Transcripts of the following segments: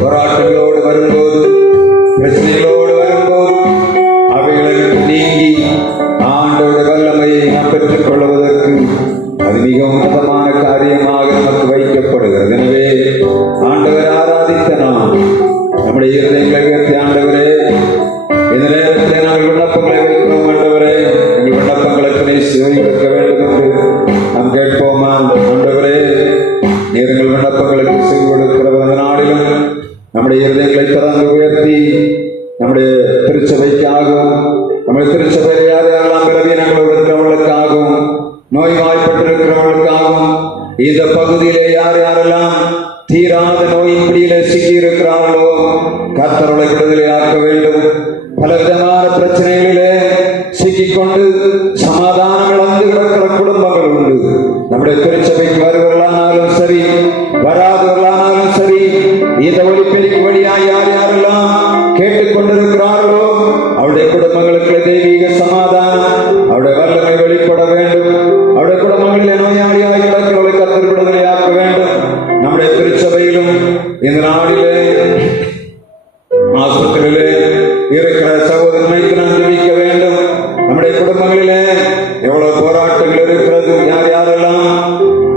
போராட்டங்களோடு வரும்போது, பிரச்சனைகளோடு வரும்போது அவைகளை நீங்கி ஆண்டவருடைய வல்லமையை நாம் பெற்றுக் கொள்வதற்கு அது மிக உன்னதமான காரியமாக நமக்கு வைக்கப்படுகிறது. எனவே ஆண்டவர் ஆராதித்த நாம் நம்முடைய இருதயங்களை உயர்த்தி, ஆண்டவரே இந்த நேரத்தில் நாங்கள் விண்ணப்பங்களை வைக்கிறோம். ஆண்டவரே எங்கள் விண்ணப்பங்களுக்கு செவிக்க வேண்டும் என்று நாம் கேட்போமா? ஆண்டவரே நீர் எங்கள் விண்ணப்பங்களுக்கு செவி கொடுக்கிற நாளிலும் நம்முடைய இருதயங்களை திறந்து உயர்த்தி நம்முடைய திருச்சபைக்காகவும், நம்முடைய திருச்சபையில் யார் யாரெல்லாம் பலவீனங்களோடு இருக்கிறவர்களுக்காகவும், நோய்வாய்ப்பட்டிருக்கிறவர்களுக்காகவும், இந்த பகுதியிலே யார் யாரெல்லாம் தீராத நோயின் பிடியிலே சிக்கி இருக்கிறார்களோ கர்த்தருடைய விடுதலை ஆக்க வேண்டும். பலவிதமான பிரச்சனைகளிலே சிக்கிக்கொண்டு சமாதானம் இழந்து கிடக்கிற குடும்பங்கள் உண்டு. நம்முடைய திருச்சபைக்கு வருவர்களானாலும் சரி, வராதவர்களானாலும் சரி, இந்த ஒலிபெருக்கி வழியாக யார் யாரெல்லாம் கேட்டுக்கொண்டிருக்கிறார்களோ அவருடைய குடும்பங்களுக்கு தெய்வீக சமாதானம், அவருடைய வல்லமை வெளிப்பட வேண்டும். அவருடைய குடும்பங்களிலே நோயாளியாக கிடக்கிறவர்களை கர்த்தர் விடுதலை ஆக்க வேண்டும். நம்முடைய திருச்சபையிலும் இந்த நாளிலே ஆஸ்பத்திரியிலே இருக்கிற சகோதரனைக்கு நாம் ஜெபிக்க வேண்டும். நம்முடைய குடும்பங்களிலே எவ்வளவு போராட்டங்கள் இருக்கிறது, யார் யாரெல்லாம்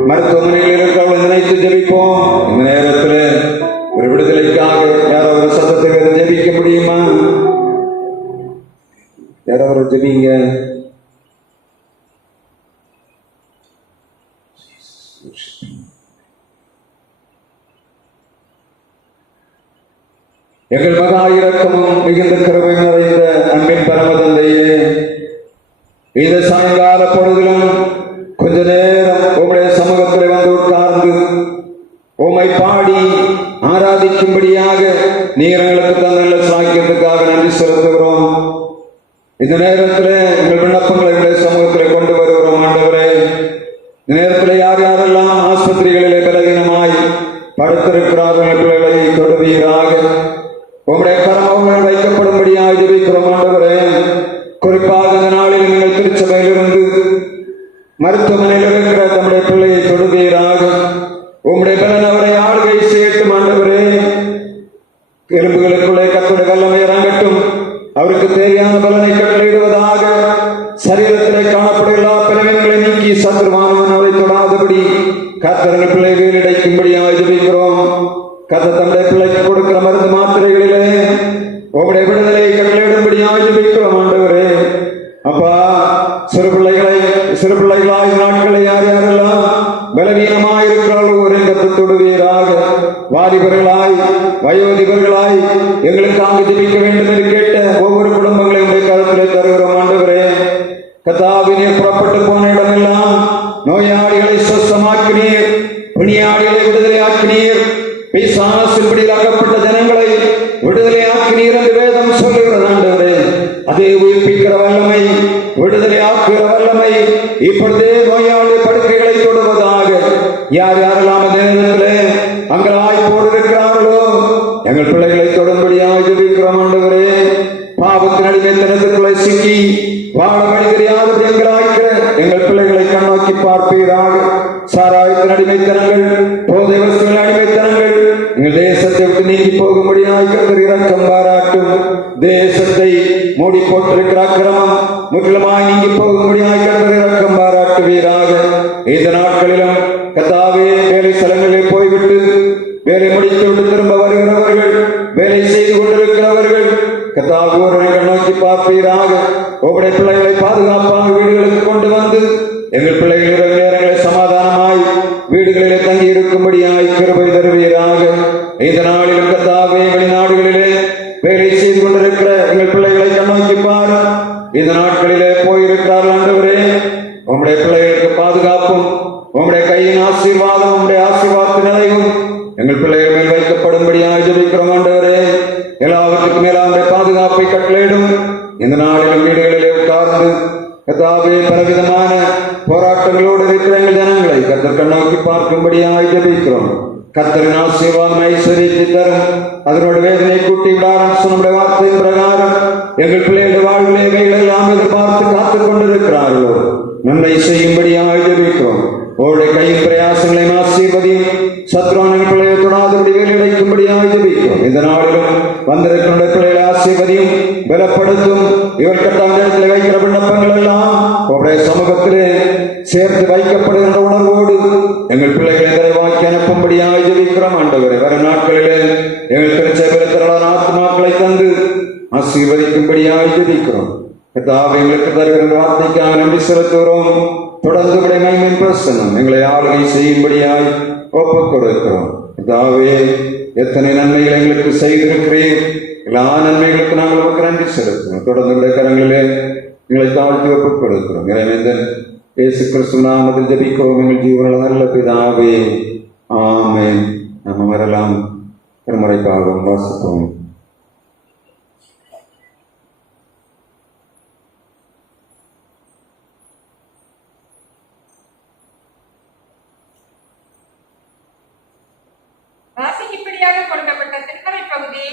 மருத்துவமனையில் இருக்கிறவர்கள் நினைத்து ஜெபிப்போம். இந்த நேரத்தில் ஒரு விடுதலைக்காக யாராவது சத்தத்தை ஜெபிக்க முடியுமா? யாராவது ஜெபிங்க. எங்கள் மகா இரக்கமும் மிகுந்த கிருபை நிறைந்த அன்பின் பரமதந்தையே, இந்த சாயங்கால பொழுதிலும் கொஞ்ச நேரம் உங்களுடைய சமூகத்தில் வந்து உட்கார்ந்து உம்மை பாடி ஆராதிக்கும்படியாக நீர் எங்களுக்கு தந்த சாக்கியத்துக்காக நன்றி செலுத்துகிறோம். இந்த நேரத்தில் எங்கள் விண்ணப்பங்களை எங்களுடைய சமூகத்தில் கொண்டு வருகிறோம். ஆண்டவரே, இந்த நேரத்தில் யார் யாரெல்லாம் ஆஸ்பத்திரிகளிலே பலவீனமாய் படுத்திருக்கிறார்கள் பிள்ளைகளை தொடுவீராக உங்களுடைய கரமங்கள் வைக்கப்படும்படியாக ஜெபிக்கிறோம். ஆண்டவரே, குறிப்பாக இந்த நாளில் நீங்கள் திருச்சபையிலிருந்து மருத்துவமனையில் இருக்கிற தம்முடைய பிள்ளையை தொடுவீராக உங்களுடைய பலன் அவரை ஆளுகை செய்யட்டும். ஆண்டவரே, எலும்புகளுக்குள்ளே கர்த்தருடைய வல்லமை இறங்கட்டும். அவருக்கு தேவையான பலனை கட்டளையிடுவதாக சரீரத்திலே காணப்படும் எல்லா பலவீனங்களை நீக்கி சத்துருவானவன் அவரை தொடாதபடி கர்த்தருடைய பிள்ளை வேலைக்கும்படியாக ஜெபிக்கிறோம். கர்த்தர் தம்முடைய பிள்ளைக்கு கொடுக்கிற மருந்து மாத்திரைகளிலே உங்களுடைய விடுதலை கட்டளையிடும்படியாக ஜெபிக்கிறோம். ஆண்டவரே, அப்பா, சிறு பிள்ளைகளாய் நாட்களை யார் யாரெல்லாம் பலவீனமாய் இருக்கிறார்களோ ஒரு கத்து தொடுவீராக. வாலிபர்களாய் வயோதிபர்களாய் எங்களுக்காக ஜெபிக்க வேண்டும் என்று கேட்ட ஒவ்வொரு குடும்பங்களையும் உடைய கருத்திலே தருகிறோம். ஆண்டவரே, கர்த்தாவே, புறப்பட்டு போன இடமெல்லாம் நோயாளிகளை சுத்தமாக்கினீர், பிணியாளிகளை விடுதலை ஆக்கினீர், பிசாசின் பிடியில் அகப்பட்ட ஜனங்களை விடுதலை ஆக்கினீர் என்று வேதம் சொல்லுகிறது. ஆண்டவரே, அதே உயிர்ப்பிக்கிற வல்லமை, விடுதலை ஆக்குகிற வல்லமை இப்பொழுதே நோயாளி படுக்கைகளை தொடுவதாக. யார் யாரெல்லாம் நேரத்திலே அங்கலாய்ப்போடு இருக்கிறார்களோ எங்கள் பிள்ளைகளை தொடும்படியாக ஜெபிக்கிறோம். ஆண்டவரே, பாவத்தின் அடிமைத்தனத்துக்குள்ளே சிக்கி வாழ வழி தெரியாத எங்களாய்க்கிற எங்கள் பிள்ளைகளை கண்ணோக்கி பார்ப்பீராக. சாராயத்தின் அடிமைத்தனங்கள், போதை வஸ்துவின் அடிமைத்தனங்கள் எங்கள் தேசத்தை விட்டு நீங்கி போகும்படியாக கர்த்தர் இரக்கம் பாராட்டும். தேசத்தை மூடி போட்டிருக்கிற அக்கிரமம் முற்றிலுமாய் நீங்கி போகும்படியாக கர்த்தர் இரக்கம் பாராட்டுவீராக. இந்த நாட்களிலும் கர்த்தாவே, வேலை ஸ்தலங்களில் போய்விட்டு வேலை முடித்து விட்டு திரும்ப வருகிறவர்கள், வேலை செய்து கொண்டிருக்கிறவர்கள் கர்த்தாவே ஒருவரை நோக்கி பார்ப்பீராக. உங்களுடைய பிள்ளைகளை பாதுகாப்பாக வீடுகளுக்கு கொண்டு வந்து எங்கள் பிள்ளைகள் இரவு நேரங்களை சமாதானமாய் வீடுகளிலே தங்கி இருக்கும்படியாய் கிருபை தருவீராக. இந்த நாளிலும் கர்த்தாவே, வெளிநாடுகளிலே வேலை செய்து கொண்டிருக்கிற எங்கள் பிள்ளைகளை கண்ணோக்கி பார். இந்த நாட்களிலே போயிருக்கிறார்கள். ஆண்டவரே, உங்களுடைய பிள்ளைகளுக்கு பாதுகாப்பும் உங்களுடைய கையின் ஆசீர்வாதம், உங்களுடைய ஆசீர்வாதத்தின் நிறைவும் எங்கள் பிள்ளைகள் மேல் வைக்கப்படும்படியாக ஜெபிக்கிறோம். ஆண்டவரே, எல்லாவற்றுக்கும் மேலாக பாதுகாப்பை கட்டளையிடும். இந்த நாளிலும் வீடுகளிலே உட்கார்ந்து கர்த்தாவே, பலவிதமான போராட்டங்களோடு இருக்கிற எங்கள் ஜனங்களை கர்த்தர் கண்ணோக்கி பார்க்கும்படியாக ஜெபிக்கிறோம். கர்த்தரின் ஆசீர்வாதம் ஐஸ்வரியத்தை தரும், அதனோட வேதனை கூட்டி விடாரம் நம்முடைய வார்த்தையின் பிரகாரம் எங்கள் பிள்ளைகள் வாழ்விலே எல்லாம் எதிர்பார்த்து காத்துக் கொண்டிருக்கிறார்களோ நன்மை செய்யும்படியாக ஜெபிக்கிறோம். உங்களுடைய கையின் பிரயாசங்களை ஆசீர்வதியும். சத்ருவான பிள்ளையை தொடாதபடி வேலைக்கு வைக்கும்படியாக ஜெபிக்கிறோம். இந்த நாளிலும் வந்திருக்கிற பிள்ளைகளை ஆசீர்வதியும் பலப்படுத்தும். இவர் கட்டாந்தத்தில் வைக்கிற விண்ணப்பங்கள் எல்லாம் அவருடைய சமூகத்திலே சேர்த்து வைக்கப்படுகின்ற உணர்வோடு எங்கள் பிள்ளைகளை விரைவாக்கி அனுப்பும்படியாக ஜெபிக்கிறோம். ஆண்டவரே, வரும் நாட்களிலே எங்கள் திருச்சபையிலான ஆத்மாக்களை தந்து ஆசீர்வதிக்கும்படியாக ஜெபிக்கிறோம். கர்த்தாவே, எங்களுக்கு தருகிற வார்த்தைக்காக நன்றி செலுத்துகிறோம். தொடர்ந்து மகிமையின் பிரசன்னம் எங்களை ஆளுகை செய்யும்படியாய் ஒப்புக் கொடுக்கிறோம். கர்த்தாவே, எத்தனை நன்மைகளை எங்களுக்கு செய்திருக்கிறீர். எல்லா நன்மைகளுக்கு நாங்கள் உங்களுக்கு நன்றி செலுத்துகிறோம். தொடர்ந்து கரங்களிலே எங்களை தாழ்த்தி ஒப்புக் கொடுக்கிறோம். இறைவேந்தன் இயேசு கிறிஸ்து நாமத்தில் ஜெபிக்கிறோம் எங்கள் ஜீவன நல்ல பிதாவே, ஆமென். நம்ம வரலாம். திருமுறைக்காக வாசிப்போம். வாசிக்கும்படியாக கொடுக்கப்பட்ட திருமறை பகுதி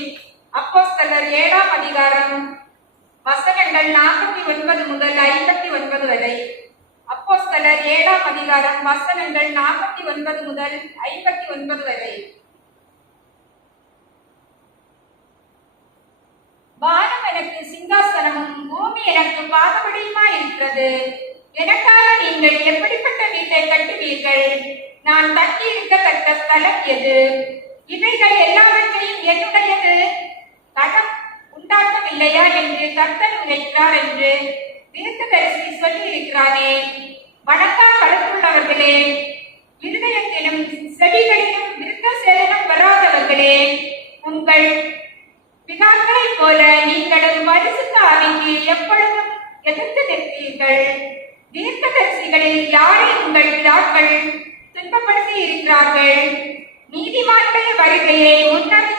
அப்போஸ்தலர் 7ஆம் அதிகாரம் வசனங்கள் 49 முதல் 59 வரை. அப்போஸ்தலர் 7ஆம் அதிகாரம் வசனங்கள் 49 முதல் 59 வரை. வானம் எனக்கு சிங்காசனமும் பூமி எனக்கு பாதபடியுமா இருக்கிறது. எனக்காக நீங்கள் எப்படிப்பட்ட வீட்டை கட்டுவீர்கள்? நான் தங்கி இருக்கத்தக்க ஸ்தலம் எது? இவைகள் எல்லாவற்றையும் என்னுடையது கடம் உண்டாக்கவில்லையா என்று கர்த்தர் உரைக்கிறார் என்று தீர்க்கதரிசி சொல்லி இருக்கிறானே. வணக்கா கழுத்துள்ளவர்களே, இருதயத்திலும் செடிகளிலும் விருத்த சேதனம் வராதவர்களே, உங்கள் பிதாக்களைப் போல நீங்களும் பரிசுத்த ஆவிக்கு எப்பொழுதும் எதிர்த்து நிற்பீர்கள். தீர்க்கதரிசிகளில் யாரை உங்கள் பிதாக்கள் துன்பப்படுத்தி இருக்கிறார்கள்? நீதிமானுடைய வருகையை முன்னர்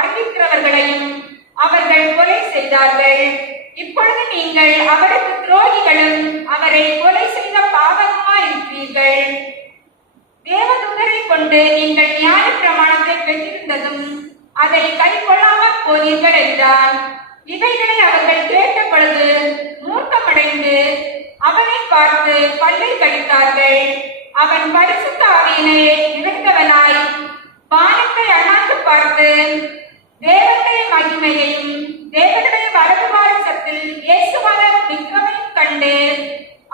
அறிவிக்கிறவர்களையும் அவர்கள் கொலை செய்தார்கள். இப்பொழுது நீங்கள் அவருக்கு துரோகிகளும் அவரை கொலை செய்த பாவகமா இருக்கிறீர்கள். தேவதூதரை கொண்டு நீங்கள் நியாய பிரமாணத்தை பெற்றிருந்ததும் அதை கை கொள்ளாமல் போனீர்கள் என்றான். இவைகளை அவர்கள் கேட்ட பொழுது மூர்க்கமடைந்து அவனை பார்த்து பல்லை கடித்தார்கள். அவன் பரிசுத்த ஆவியினை நிறைந்தவனாய் வானத்தை அண்ணாந்து பார்த்து தேவனுடைய மகிமையையும் தேவனுடைய வலது பாரசத்தில் இயேசுவான விக்கிரமையும் கண்டு,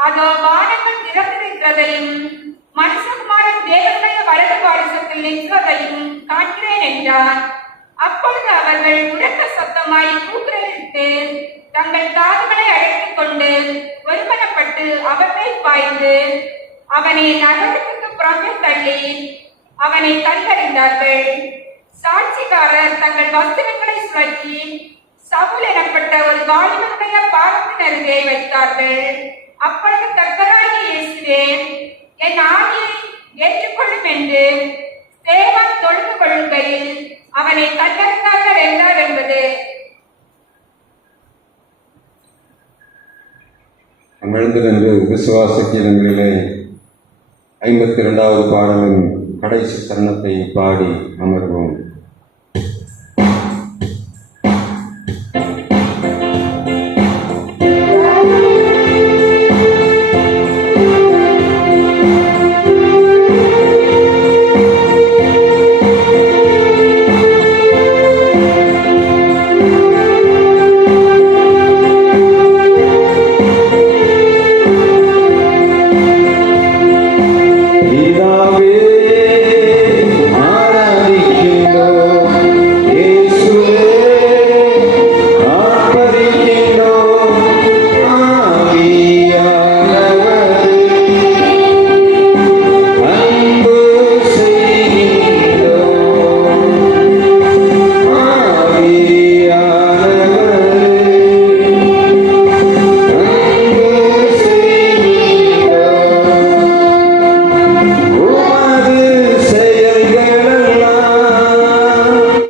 அதோ வானங்கள் திறந்திருக்கிறதையும் மனுஷகுமாரன் தேவனுடைய வலது பாரசத்தில் நிற்கிறதையும் காண்கிறேன் என்றான். அப்பொழுது அவர்கள் உரத்த சத்தமாய் கூக்குரலிட்டு தங்கள் காதுகளை அடைத்துக் கொண்டு ஒருமனப்பட்டு அவனை பாய்ந்து அவனை நகரத்துக்கு புறமே தள்ளி அவனை கல்லறிந்தார்கள். சாட்சிக்காரர் தங்கள் வஸ்திரங்களை சுழற்றி சவுல் எனப்பட்ட ஒரு வாலிபனுடைய பாதத்தின் அருகே வைத்தார்கள். அப்பொழுது கர்த்தராகிய இயேசுவே, என் ஆவியை ஏற்றுக்கொள்ளும் என்று தேவன் தொழுது கொள்கையில் அவனை கல்லறிந்தார்கள் என்றார் என்பது. அமிழ்ந்து நின்று விசுவாச கீதங்களிலே 52வது பாடலின் கடைசி சரணத்தை பாடி அமர்வோம்.